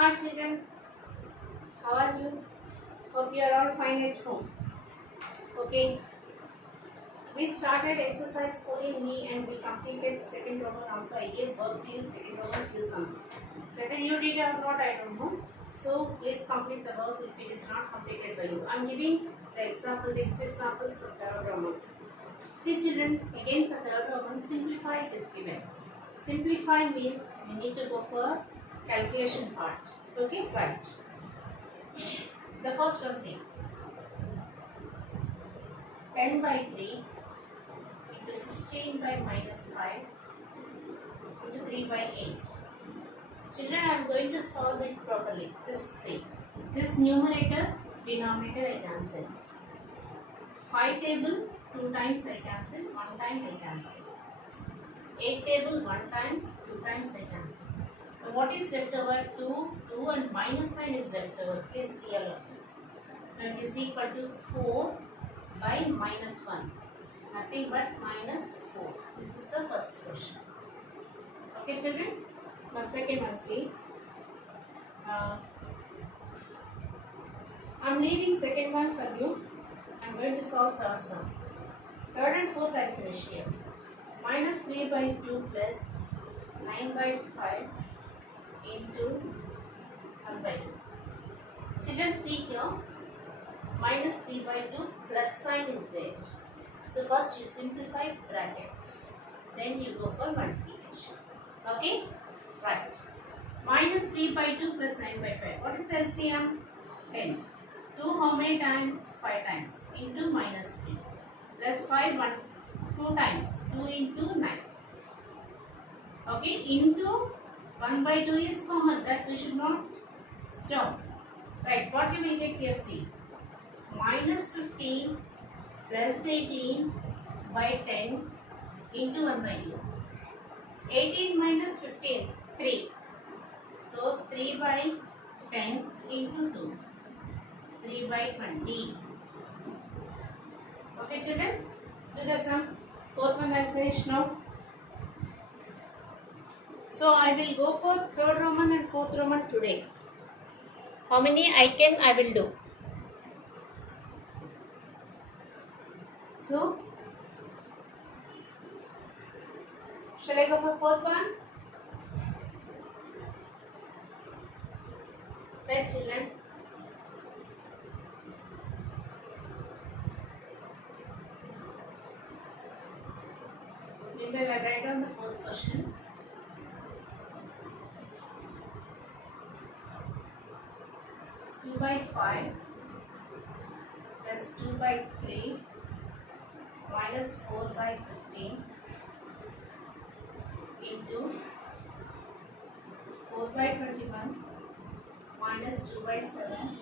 Hi children, how are you? Hope you are all fine at home. Okay, we started exercise 14E and we completed second Roman also. I gave work to you, second Roman few sums. Whether you did or not, I don't know. So please complete the work if it is not completed by you. I am giving the next examples for third Roman. See children, again for third Roman, simplify is given. Simplify means we need to go for calculation part. Okay, right. The first one, see 10 by 3 into 16 by minus 5 into 3 by 8. Children, I am going to solve it properly. Just see. This numerator, denominator I cancel. 5 table, 2 times I cancel, 1 time I cancel. 8 table, 1 time, 2 times I cancel. Now what is left over? 2 and minus sign is left over. Please see all of it. Now it is equal to 4 by minus 1. Nothing but minus 4. This is the first question. Okay children? Now second one, see. I am leaving second one for you. I am going to solve third sum. Third and fourth I will finish here. Minus 3 by 2 plus 9 by 5 into 1 by 2. Children, see here. Minus 3 by 2 plus sign is there. So first you simplify bracket. Then you go for multiplication. Okay? Right. Minus 3 by 2 plus 9 by 5. What is the LCM? 10. 2 how many times? 5 times. Into minus 3. Plus 5, 2 times. 2 into 9. Okay? Into 1 by 2 is common. That we should not stop. Right. What you will get here? See. Minus 15 plus 18 by 10 into 1 by 2. 18 minus 15, 3. So 3 by 10 into 2. 3 by 20. Okay children? Do the sum. Fourth one I will finish now. So I will go for third Roman and fourth Roman today. How many I will do. So, shall I go for fourth one? Right children. Maybe I write down the fourth question. Two by 5 plus 2 by 3 minus 4 by 15 into 4 by 21 minus 2 by 7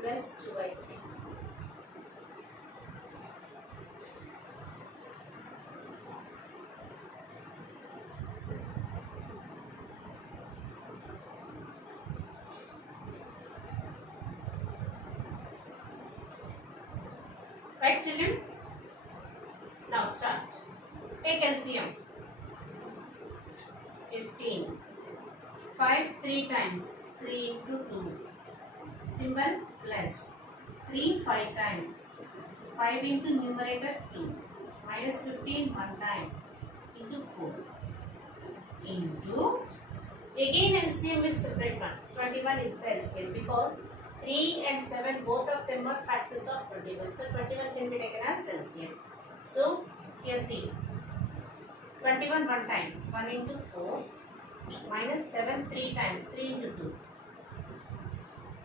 plus 2 by 3. Right children? Now start. Take LCM. 15. 5 3 times. 3 into 2. Symbol plus. 3 5 times. 5 into numerator 2. Minus 15 1 time. Into 4. Into. Again LCM is separate one. 21 is the LCM because 3 and 7 both of them are factors of 21. So 21 can be taken as LCM. So here see 21 1 time 1 into 4 minus 7 3 times 3 into 2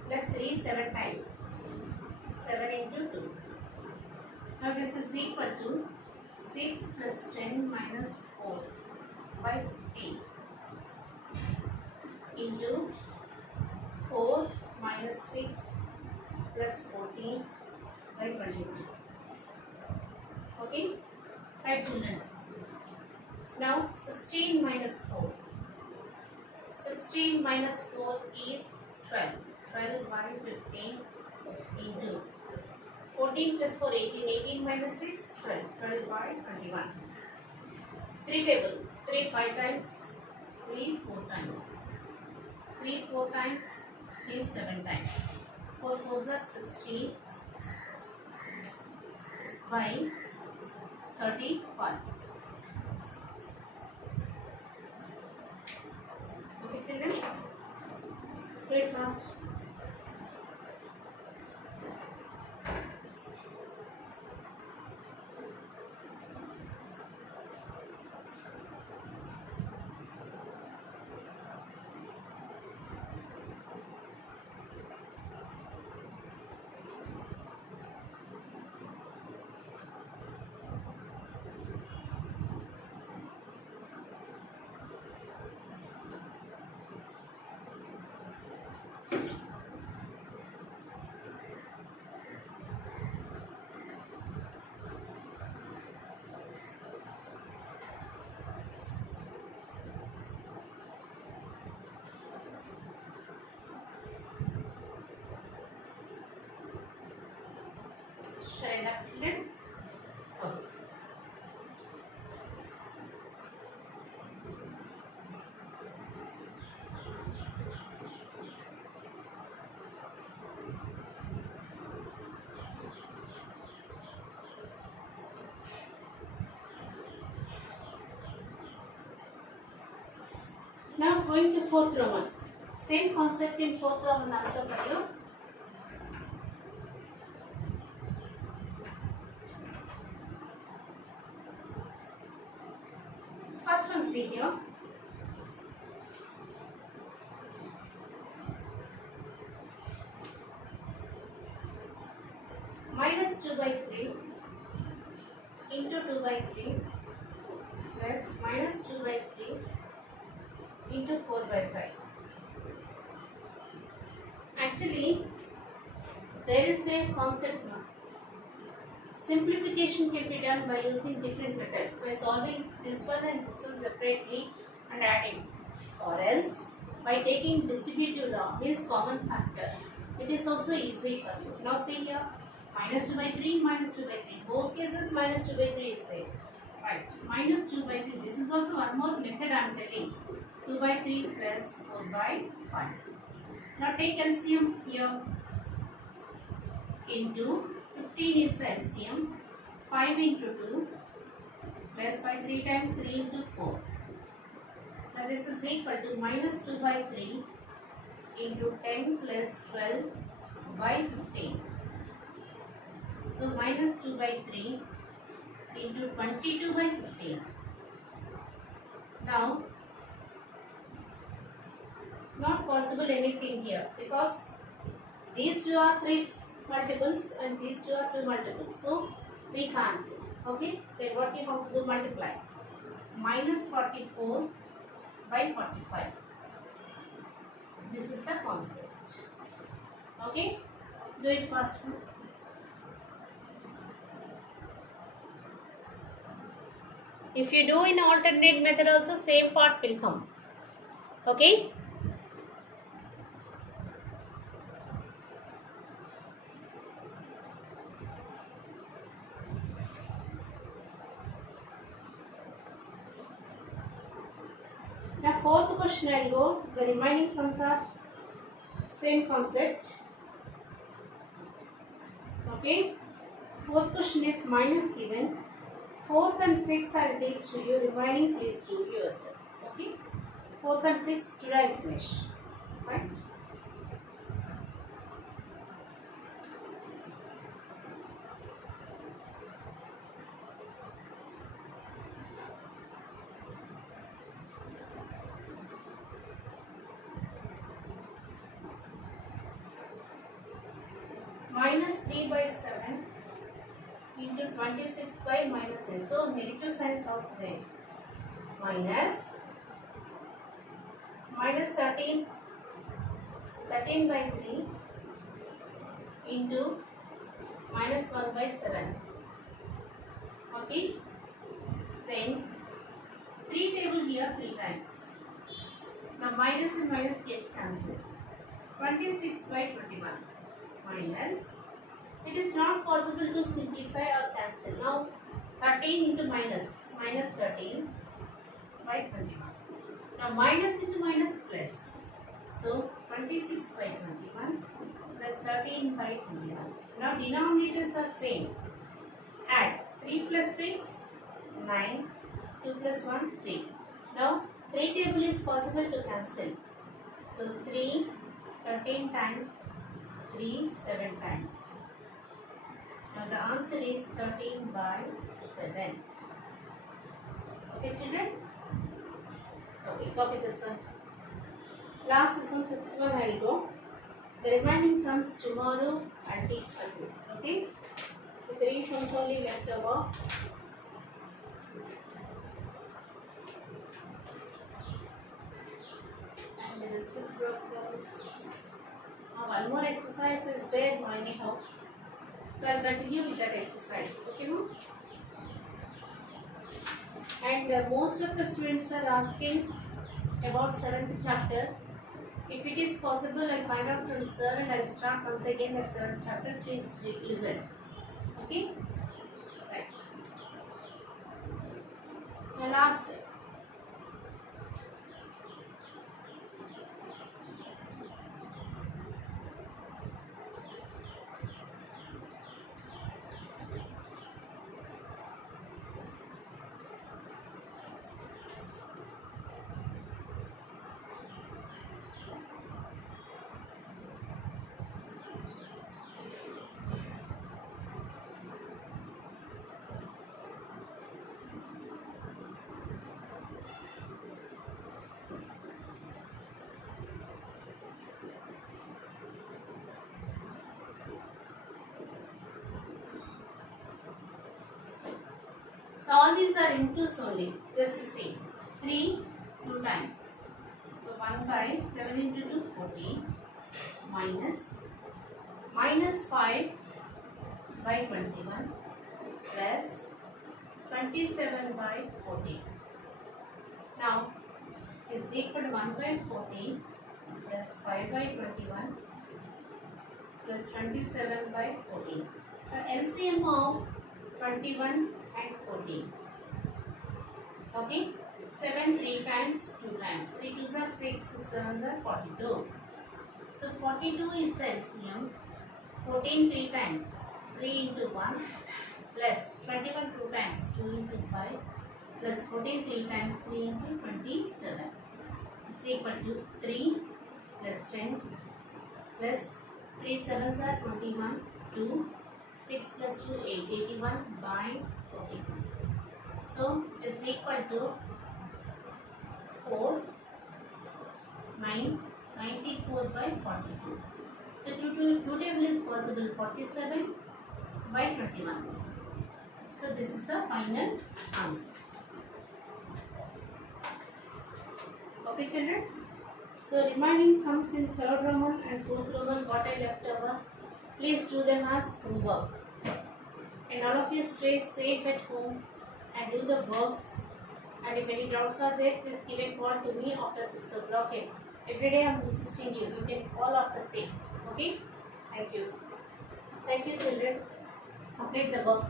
plus 3 7 times 7 into 2. Now this is equal to 6 plus 10 minus 4 by 15 into 4 minus 6 plus 14 by 21. Okay? Right children. Now 16 minus 4. 16 minus 4 is 12. 12 by 15 into 14 plus 4 18. 18 minus 6 12. 12 by 21. 3 table. 3 5 times. 3 4 times. 3 4 times, 3 7 times. 4 4s are 16 by 31. Okay, children? Do it fast. Shall I have children? Okay. Now going to fourth Roman. Same concept in fourth Roman also for you. First one, see here. Minus 2 by 3 into 2 by 3 plus minus 2 by 3 into 4 by 5. Actually, there is a concept now. Simplification can be done by using different methods, by solving this one and this one separately and adding, or else by taking distributive law, means common factor. It is also easy for you. Now see here, minus 2 by 3, minus 2 by 3. Both cases minus 2 by 3 is there. Right, minus 2 by 3. This is also one more method I am telling. 2 by 3 plus 4 by 5. Now take LCM here. Into 15 is the LCM. 5 into 2 plus 5 3 times 3 into 4. Now this is equal to minus 2 by 3 into 10 plus 12 by 15. So minus 2 by 3 into 22 by 15. Now not possible anything here because these two are 3 multiples and these two are 2 multiples. So we can't. Okay, then what we have to do, multiply. Minus 44 by 45. This is the concept. Okay, do it first. If you do in alternate method also, same part will come. Okay. Now fourth question I will go. The remaining sums are same concept. Okay. Fourth question is minus given. Fourth and sixth I will teach to you. Remaining please do yourself. Okay. Fourth and sixth today I will finish. Right. Minus 3 by 7 into 26 by minus 10. So negative sign is also there. Minus 13. So 13 by 3 into minus 1 by 7. Okay. Then 3 table here 3 times. Now minus and minus gets cancelled. 26 by 21. Minus, it is not possible to simplify or cancel. Now 13 into minus 13 by 21. Now minus into minus plus. So So 26 by 21 plus 13 by 21. Now denominators are same. Add 3 plus 6, 9, 2 plus 1, 3. Now 3 table is possible to cancel. So 3, 13 times 3, 7 times. Now the answer is 13 by 7. Okay children? Okay, copy this one. Last sum 61 I will go. The remaining sums tomorrow I will teach for you. Okay? The 3 sums only left over. And the reciprocals. Now one more exercise is there anyhow. So I will continue with that exercise. Okay, no? And most of the students are asking about 7th chapter. If it is possible, I'll find out from sir and I'll start once again the 7th chapter. Please listen. Okay? Right. Now last. Now all these are intus only. Just to see. 3 2 times. So 1 by 7 into 2 14 minus 5 by 21 plus 27 by 14. Now is equal to 1 by 14 plus 5 by 21 plus 27 by 14. Now LCM of 21 and 14. Okay, 7 3 times 2 times. 3 2s are 6, 6 7s are 42. So 42 is the LCM. 14 3 times 3 into 1 plus 21 2 times 2 into 5 plus 14 3 times 3 into 27 is equal to 3 plus 10 plus 3 7s are 21 2 6 plus 2 8 81 by 42. So is equal to 4 9 94 by 42. So two table is possible 47 by 21. So this is the final answer. Okay children. So remaining sums in 3rd Roman and 4th Roman what I left over, please do them as homework. And all of you stay safe at home and do the works. And if any doubts are there, please give a call to me after 6 o'clock. Every day I am assisting you. You can call after 6. Okay? Thank you. Thank you children. Complete the work.